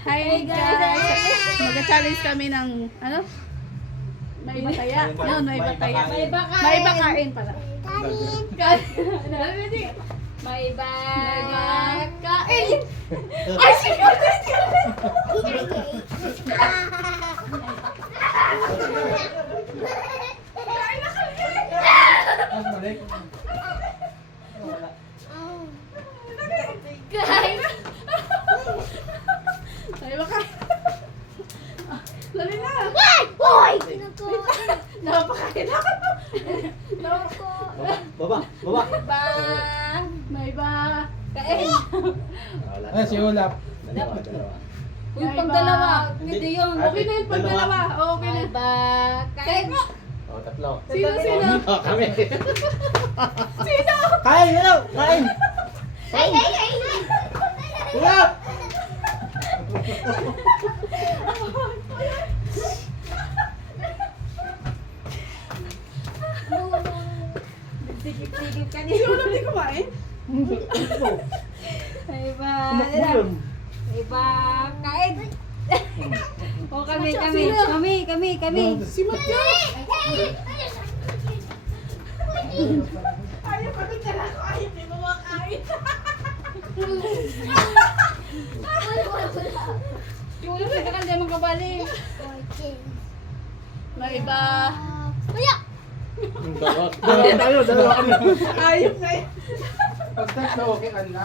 Hi guys! Mag-challenge kami ng, ano? May bataya. Yun, may bataya. May bakain. May bakain pala. May bakain. Ay, sige! Guys. May bakain. Lali na. Hoy! Napakain na. Baba, baba. May Kain. Ah, si Olap. Dalawa, dalawa. Uy, pang dalawa. Pwede yun. Okay na yun pag dalawa. Okay na. May bakain. Oh, tatlo. Sino? Oh, kami. Sino? Kain, hello, kain. Ay! Ulap! Sigip-sigip ka Sino niyo. ulam di kumain? May bakain. May bakain. O kami. Si Matyo. Ayaw kami talaga. Ayaw di kumakain. Yung ulam sa kakanda mong kabali. May iba. Dalawa tayo, dalawa kami. Ayaw na yun. Pag tatlo, okay ka na.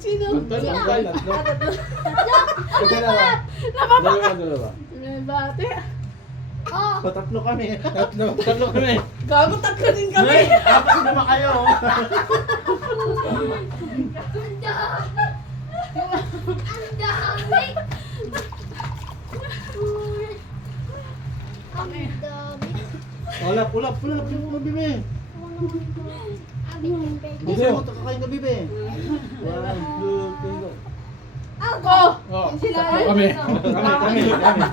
Sino? Tatlo. Dalawa. Dalawa. May bate. Tatlo kami. Tatlo. Tatlo kami. Gago, tatlo din kami. May, apat naman kayo. Ulap. Yung mga bibi. Gusto mo ito kakain ka bibi. 1, 2, 3, go. Ako. Oh, Sila tatlo eh. kami. Kami.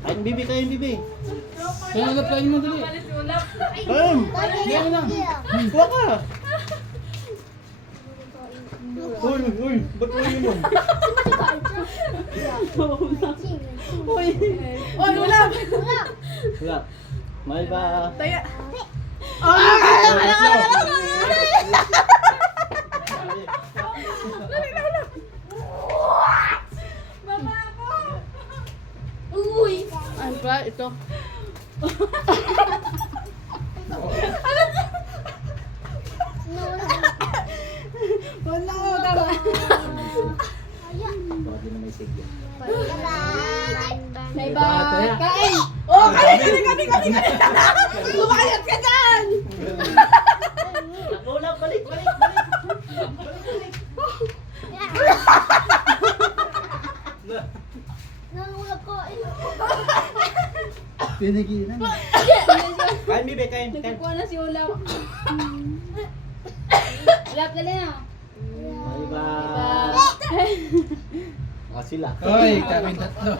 Kain bibi, kain bibi. Kaya Olap, kain mo dali. Kain. Kaya na. Kuha ka. Uy, ba't mo yun? Uy. Uy, ulam. Ulap. May ba? Taya. Uy! Ano ba? Ito. Wala ko. Tama. Baka di na may sigla. May Bataya. bakain. Oh, kami. Lumayas ka dyan. Ulap, balik. Pinigilan. Kain bibi, kain. Nagkukuha na si Olap. Olap, dali na. May ba? Sila. Hoy, kami tatlo.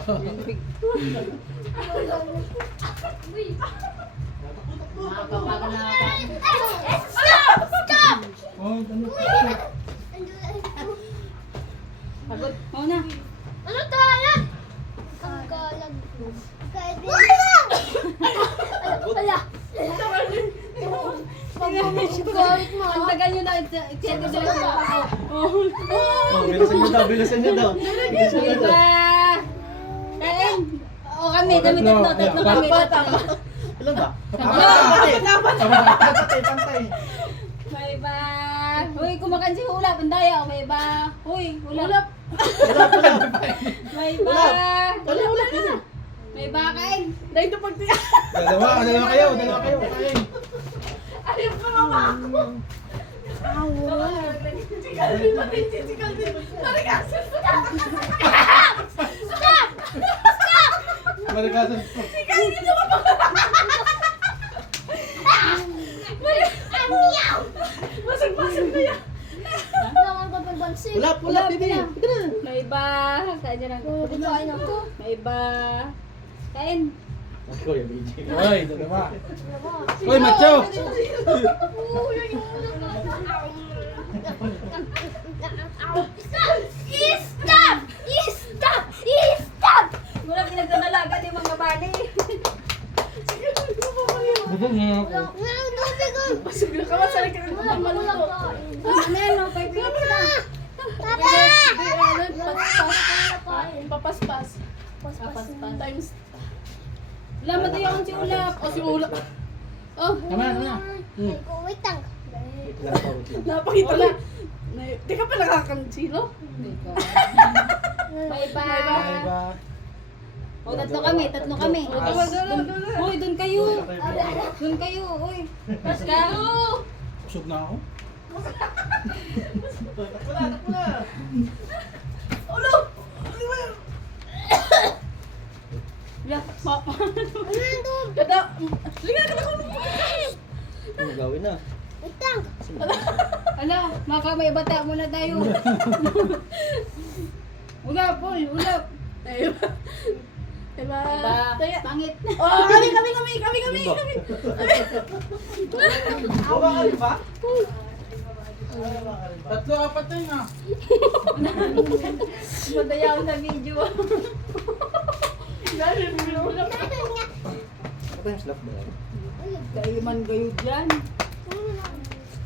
Oh, ano? Pagod. Mauna. Ang tagal nyo na. Excited sila sa ako. Oh, bilisan nyo daw. May bakain. O kami, tatlo kami. Ilan ba? Pantay. May ba? Uy, kumakan si Ulap. Ang daya. May ba? Uy, Ulap. May ba? Wala na. May bakain. Dahil ito pag Dalawa kayo. Kain. ayaw ka mama ako. Sikal din. Marigasin. Marikasan. Sikal din naman. Basag-basag na yan. Ulap. ulap bibi. na. Ika na. May iba. Kain dyan ako. Kain ako. May iba. Kain. Ako yung BJ. Hoy, dalawa. Hoy, macho! Stop! Stop! Stop! Wala pinagdamalaga yung mga bali. Busog na ako. Pasugla ka, masarap ka ng maluto. Ano yan, no? 5 minutes na. Papa! Papaspas. Papaspas. Times. Lamat tayo ang si ulap. O, si Ulap. Oh, Tama na. Wait lang. Wait lang pa, wait lang. napakita lang. Di ka pa nakakansino? May iba. Bye ba? O, tatlo kami. Hoy, doon kayo. Doon kayo, hoy. Tapos ka. Busog na ako. Ulo! Wala. Kada, liga ka na ko. Ano gawin na? Wait lang. Ala, maka may bata muna tayo. Ulap, hoy, ulap. Diba? Diba? Taya. Pangit. Oh, kami. Awa ka rin ba? Tatlo, apat na yun ah. Madaya ako sa video. Dahil Ulap. Ako yung slap ba? Kaiman kayo dyan.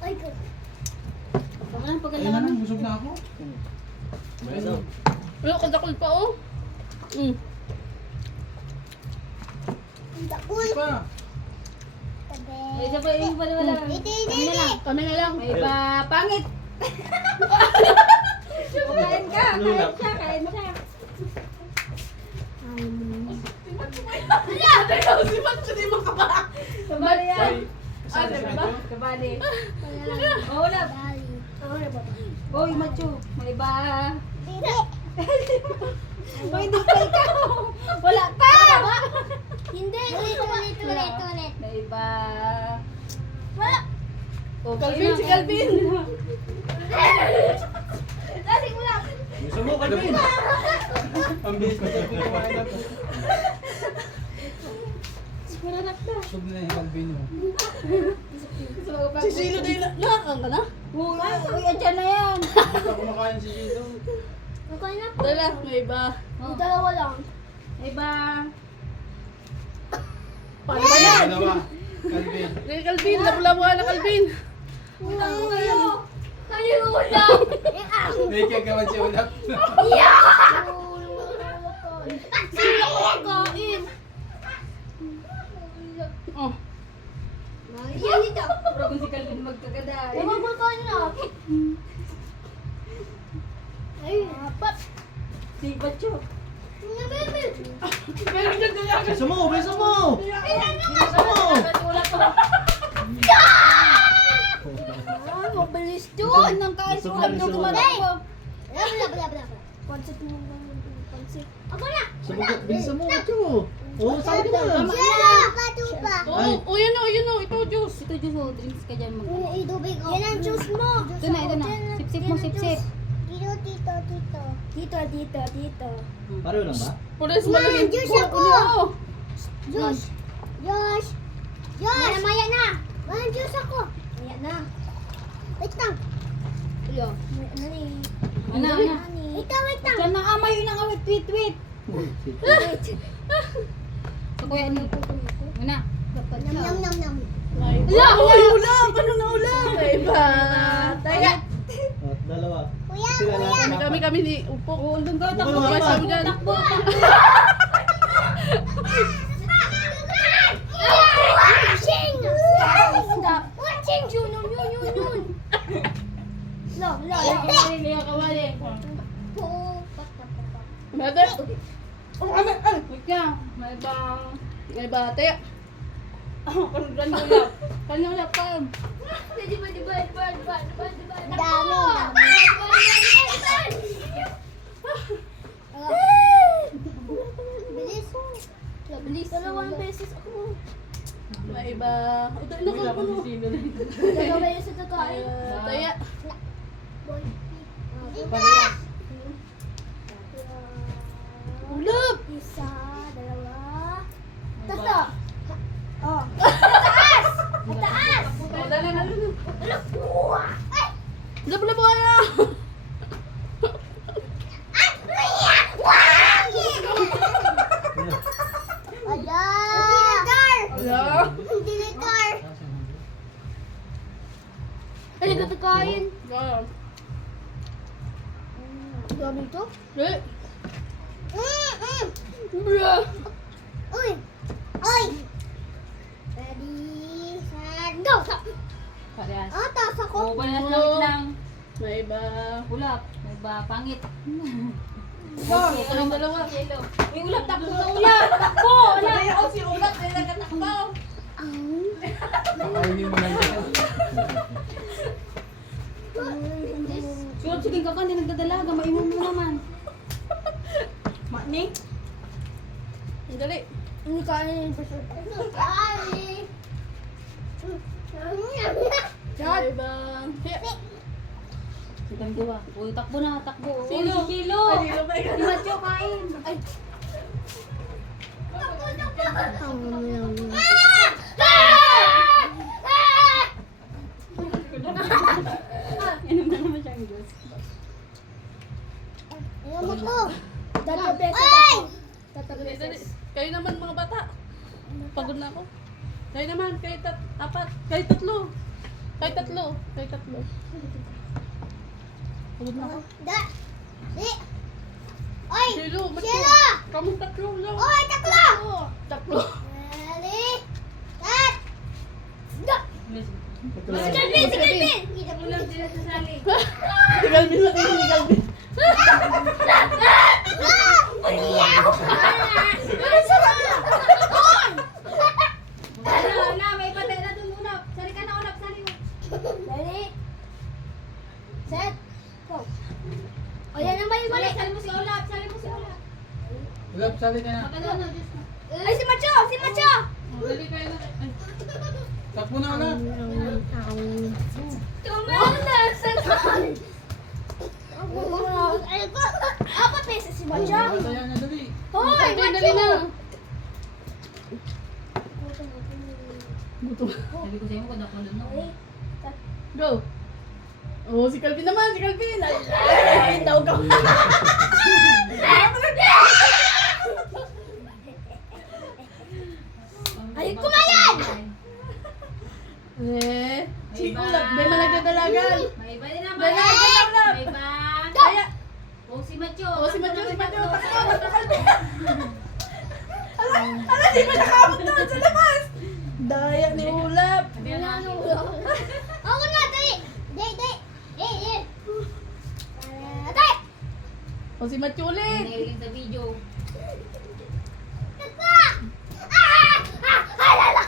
Ay, ko. Saka lang Ayun na pagkalaman. lang, busog na ako. Ano? Ulo, kadakol pa oh. Ang takul. Pa. Tabi. May isa pa, yung pala wala. Kami na lang. Kami na lang. May iba, pangit. Kain ka, kain siya. Ikaw si Macho, di mo ka ba? Kabali yan. Ah, di ba? Kabali. Oh, wala. Hoy, macho. May iba. Dili. Hoy, hindi pa ikaw. Wala pa. Hindi. Ulit. May iba. Wala. Oh, Calvin, si Calvin. Dali mo lang. Gusto mo, Calvin? Ang bilis ko tayo kumain na to. Busog na yung Calvin oh. Si Silo din nakakang ka na? Uy, andyan na yan. Hindi pa kumakain si Gino. Nakain na po. Dala, may iba. Yung dalawa lang. May iba. Paano ba yan? Dalawa. Calvin. Kay Calvin, labo-labo ka na Calvin. Utang ko kayo. Kayo ulang. May kagawan si Ulap. Sino ko kain? Oh. Yan dito. Pero kung si Calvin magkagada. Namamagkain na. Ay, apat. Si Bacho. Nabibig. Meron dyan dala ka. Bisa mo! Bisa mo! Bisa mo! Wala pa. Ah, mabilis Doon yun. nang kain si Gusto Ulam mo, nung gusto mo. tumatakbo. Bla. Pansit mo. Pansit. Ako na. Sabugot, bisa mo! Macho! Oo, sabi na! Oh, yun oh, ito juice. Ito juice oh, drinks ka dyan mag. Yan ang juice mo. Ito na. Sip-sip mo, sip-sip. Dito. Pareho lang ba? Pulis mo lang yung juice ako. Juice. Maya na. May juice ako. Maya na. Wait lang. Iyo. Nani? Ano? Wait lang. Diyan na amay yun ang awit. Wait. So kuya, ano? Una. Nam. May ulap! Ano na ulap? May iba. Taya. At dalawa. Kuya. Sila lang. Kami ni Upo. Oo, doon ka. Takbo, Takbo. takbo. Sabi dyan. Takbo. Kaya kawali. Mother. Oh, ano? Wait lang. May ibang... May iba. Taya. Kanina ulap ka. Bilis. Dalawang beses ako. May iba. Ito, ino ka po. Dalawa beses sa kain. Taya. Boy. Pag- Isa, dalawa. Tatlo. Oh. Mataas! Mataas! Oh, dali na. Ay! Labo-labo na. Wala! Ventilator! Hello? Ventilator! Ay, nagkatakain. Go. Dami ito? Eh. Bro. Uy! Uy! Ready, set, go! Parehas. Ah, taas ako. Oh, parehas lang. May iba. Ulap. May ba? Pangit. Wow, kaming dalawa. Uy, ulap. Takbo ka ulap. Takbo. Ulap. Ay, ako si Ulat. Ay, nagkatakbaw. Pakainin mo lang yan. Ulap, sige ka hindi nagdadalaga. Mainom mo naman. Mani? Ang dali. Hindi kain. Kain. May iba. Sigang diwa. Uy, takbo na. Takbo. Sino? Uy, kilo. Ay, sino ba Si yun? Matyo, kain. Ay, inom na naman siyang Diyos. Ayaw ko. Ay! Dali, dali. Kayo naman mga bata. Pagod na ako. Kayo naman, apat. Kayo tatlo. Kayo tatlo. Kayo tatlo. Pagod na ako. Da! Di! Oy! Silo, ba't Sila! Kamong tatlo lang. Oy, taklo! Tatlo. Ready? Set! Go! Si Calvin! Si Calvin! Kita mo lang sila sa sali. Si Calvin lang yun, si Calvin. Wala, may patay na dun ulap. Sari ka na ulap, sari mo. Ready? Set! Go! O yan ang may mali! Sali mo si ulap, sali mo si ulap. Ulap, sali ka na. Magkano na, Diyos mo. Ay, si Macho! Si Macho! Dali kayo na. Ay. Takbo na ulap. Tumala sa kan! Ay ko! Apat pesos si Macho! Kaya na, dali. Hoy, Ay, Macho! dali na. Gutom. Sabi ko sa'yo, maganda ko dun. Go. Oh, si Calvin naman, si Calvin. Ay, daw ka. Ay, kumayan! Eh, si Ulap, di man nagdadalagan. May iba din naman. Dali, Ulap. May iba. Kaya, Oh, si Matyo. oh, si Matyo, si Matyo. Takbo, takbo. Ala, di ba nakabot doon sa labas? Daya ni Ulap. Ako na, dali! Dali! Dali! Dali! O, si Matyo ulit. Nailing sa video. Tata! Ah! Ah! Halala!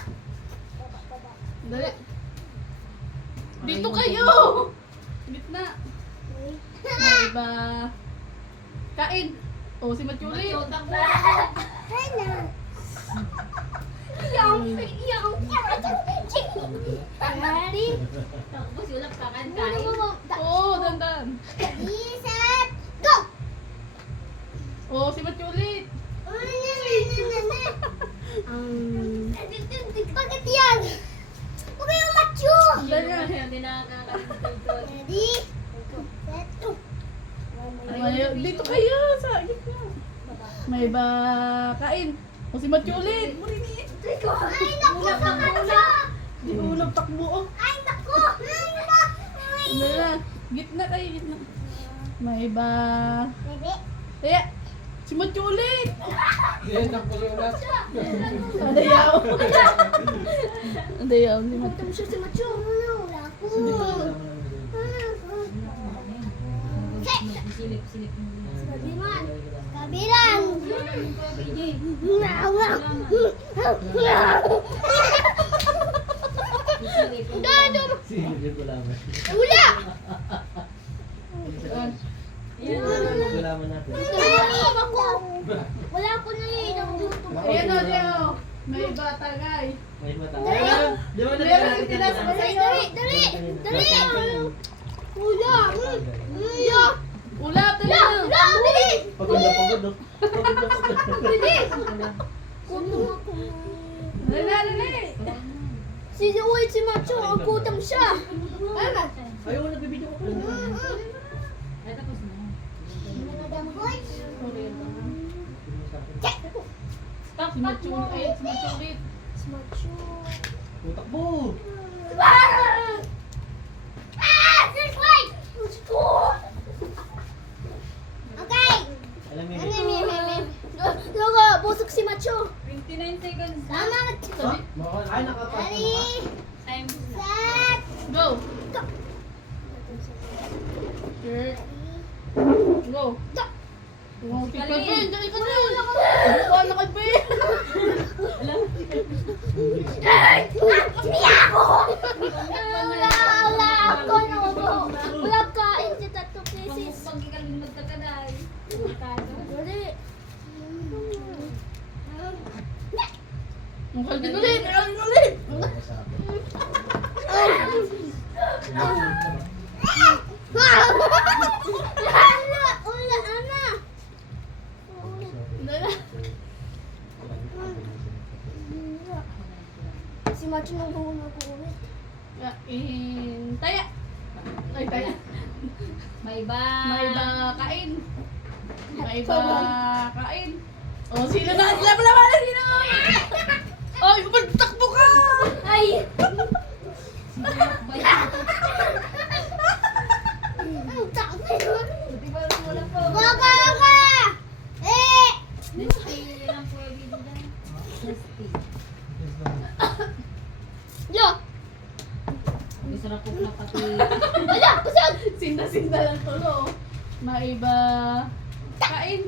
Dali. Dito kayo. Gitna. May iba. Kain. O, si Matyo ulit. Matyo, takbo. Hala! Ready? Takbo si ulap kakantain. Oo, dandan. Ready, set, go! O, si Matyo ulit. Bakit yan? Huwag kayong macho! Dali na. Hindi nakakalimutan. Ready? Set, go! May, dito kayo sa gitna. May iba. Kain. O, si Matyo ulit. Ay, naku! Macho! Di Ulap takbo. Ay, naku! Ay, naku! Dali na. Gitna kayo, gitna. May iba. Ready? Kaya, si Matyo ulit. Yan, takbo si ulap. Adayaw. Adayaw ni Matyo. Ito siya si Macho. Wala ko. Silip. Kabilan. Kabilan. Dado. Wala. Wala ko na yun. Ayan o, Leo. May iba tagay. Di ba Meron yung tinas mo Dali, sa'yo. dali, dali, dali. Wala. Wala. Ulap, dali Wala. na. Wala. Dali. Pagod na pagod, no? Pagod na pagod. Gutom ako. Dali. Si Uy, si Macho, ang gutom siya. Ano ba? Ayaw mo nagbibideo ko. Ay, tapos na. Stop, si Macho. Ay, si Macho ulit. Si Macho. Takbo. There's white! Okay! Alam mo Logo, busog si Macho. 29 seconds. Salamat! Ay, nakapasok. Ready, Time. set, Go. go! Shirt. Go. Go! Oh, si Calvin, dali ka na. Buka na Calvin. Umiyak ako! Wala ako, no. Wala kain si Tato Kisses. Pag ikaw magkakaday. Dali. Ang Calvin ulit. Calvin ulit. Ula, Ana. Dala. Si Macho nang ulit. Taya. Ay, taya. May ba? May ba kain? May ba kain? Oh, sino na? Laban! Sino? Ay, magtakbo ka! Ay! Waka! Eh! Yo! Sarap po na pati. Ala! Kusog! Sinda-sinda lang tulo. May ba kain?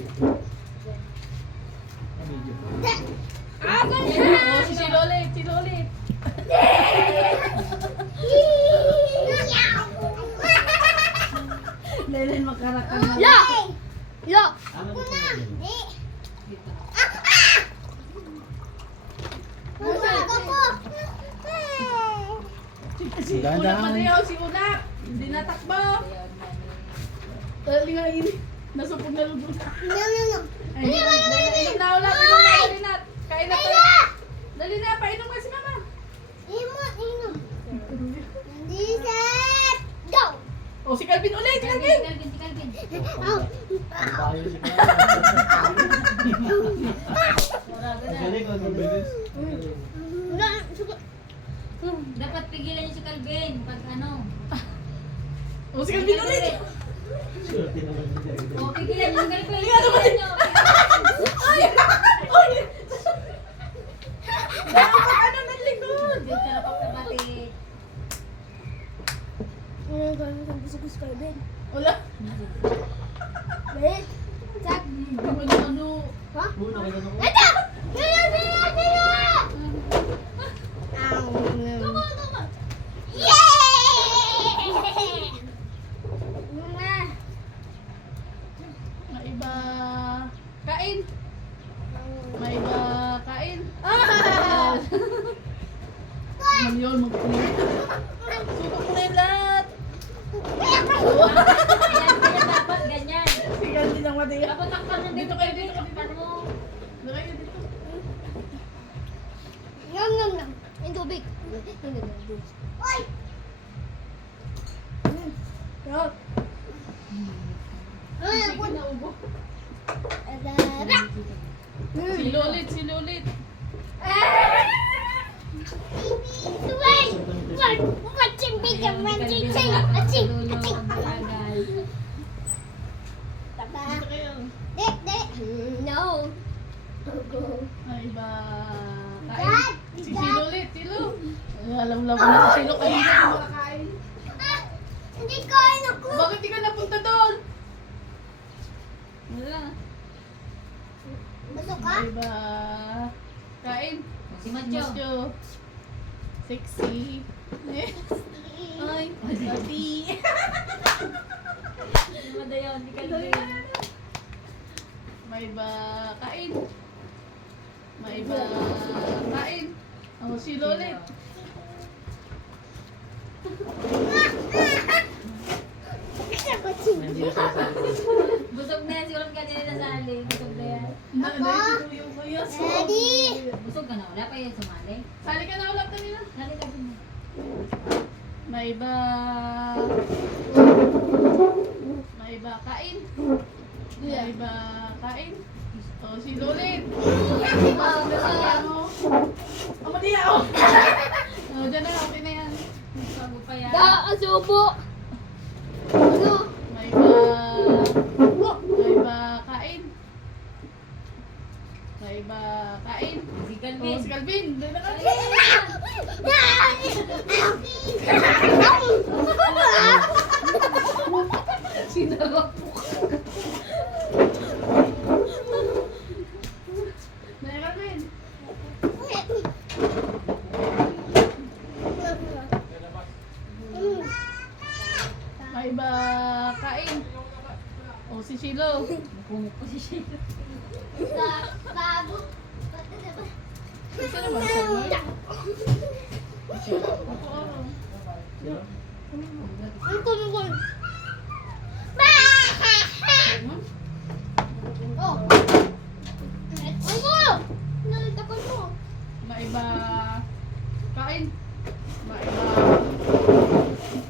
Ah, Oh, si Silo ulit. Lelen makarakan na. Yo! Yo! Ako na. Si Una Mateo, si Una. Hindi natakbo. Dali nga ini. Nasupog na lubog na. Ay, inom na ulit. Dali na. Kain na tayo. Dali na, painom nga si Mama. Go! Oh, si Calvin ulit. Si Calvin. Calvin. Oh. Ang bayo si Kuya. Ang galing, ang galing. Dapat pigilan niyo si Calvin pag ano. Oh, si Calvin ulit. Sure, tinagal niya. O, pigilan niyo si Calvin. Ano ba? Pigilan niyo. Ay! Ay! Ano ng likod? Diyos ka na pagkabati. Wala. Wait. Jack. Ano? Ha? Oo, nakita ko. Ito! Yay! May iba kain. May iba kain. Ano yun? Mag-clear. Sutok mo na yung lahat. Ganyan dapat, ganyan. Si Calvin ang Mateo. Dapat takpan mo Dito kayo, dito kayo. takpan mo. Dito kayo, dito. Yum, yum, yum. Yung tubig. Oy! Yan. Ay, Sige na, ubo. Adara. Silo ulit. Tuway! Watching big and watching sing. Aching, aching. Taba. Dito kayo. Dek. No. May iba Dad! kain. Si Silo ulit, Silo. Ay, alam-alam na si Silo kayo na makakain. Ah, hindi kain ako. Bakit di ka napunta doon? Wala. Busog ka? May iba kain. Si Macho. Macho. Sexy. Ay, pati. Madayon, si Calvin. May iba kain. May iba kain. Oh, Silo ulit. Isa ko ching. Hindi na sinasabi ko. Busog na yan, siguro kanina na sa Ready? Busog ka na, wala pa yung sumali. Sali ka na ulit kanina. Sali ka din. May iba... May iba kain. May iba kain. O, si Lolit. Ang madiya, oh. O, dyan na, okay na yan. Bago pa yan. Asubo. Ano? May iba... May iba kain. May iba kain. Si O, Calvin. si Calvin. Doon na ka. Sinabak po ka. May Calvin. May iba kain. O, si Shilo. Kumuk ko si Sheila. Bago. Isa naman, Samuel. Ako, araw. Ang kulungan. Oh. Ang ko. Nalitakon mo. May iba kain. May iba...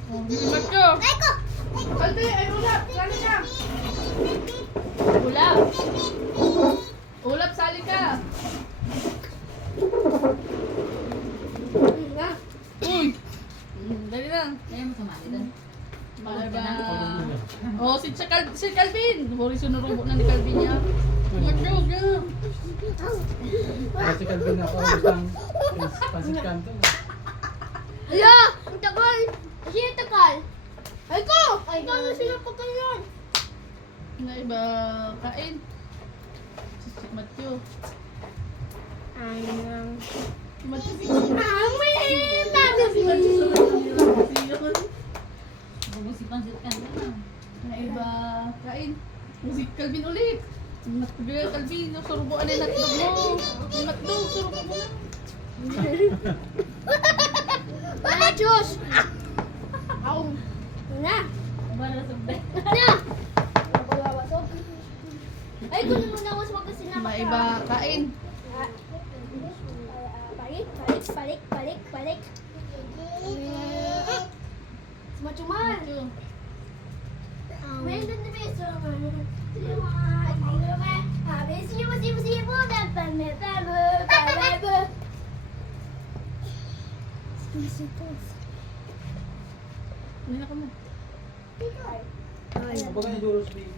Oh, limat ko. Ay ko. Aldi, ay ulap. Sali ka. Ulap. Ulap, sali ka. Uy. Dali na. Kaya mo sumali doon. May iba... Oh, si Calvin. Hori sunurubo na ni Calvin niya. Go, go. Kasi Calvin na ako isang pansit kanto. Hala! Ang tagal! Sino tagal? Ay ko! Ay ko na sila pa kayo. May iba kain. Si Matthew. Ay nang. Si Matthew. Amin! Si Matthew sunurubo nila. Bago si Pansit ka na. May iba kain. Si Calvin ulit. Bigay Calvin, yung surubuan na yung hotdog mo. Yung hotdog, surubo mo na. Wala, Diyos! Aw! Na! Wala sa bed. Na! Ay, kunin mo na ako sa magkasinapak. May iba kain. Balik. Machuman! Matthew. Meron na beso. Hindi na kami. Ako na yung Duro Speed.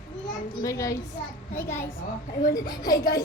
Bye guys. Hi guys. Hi guys.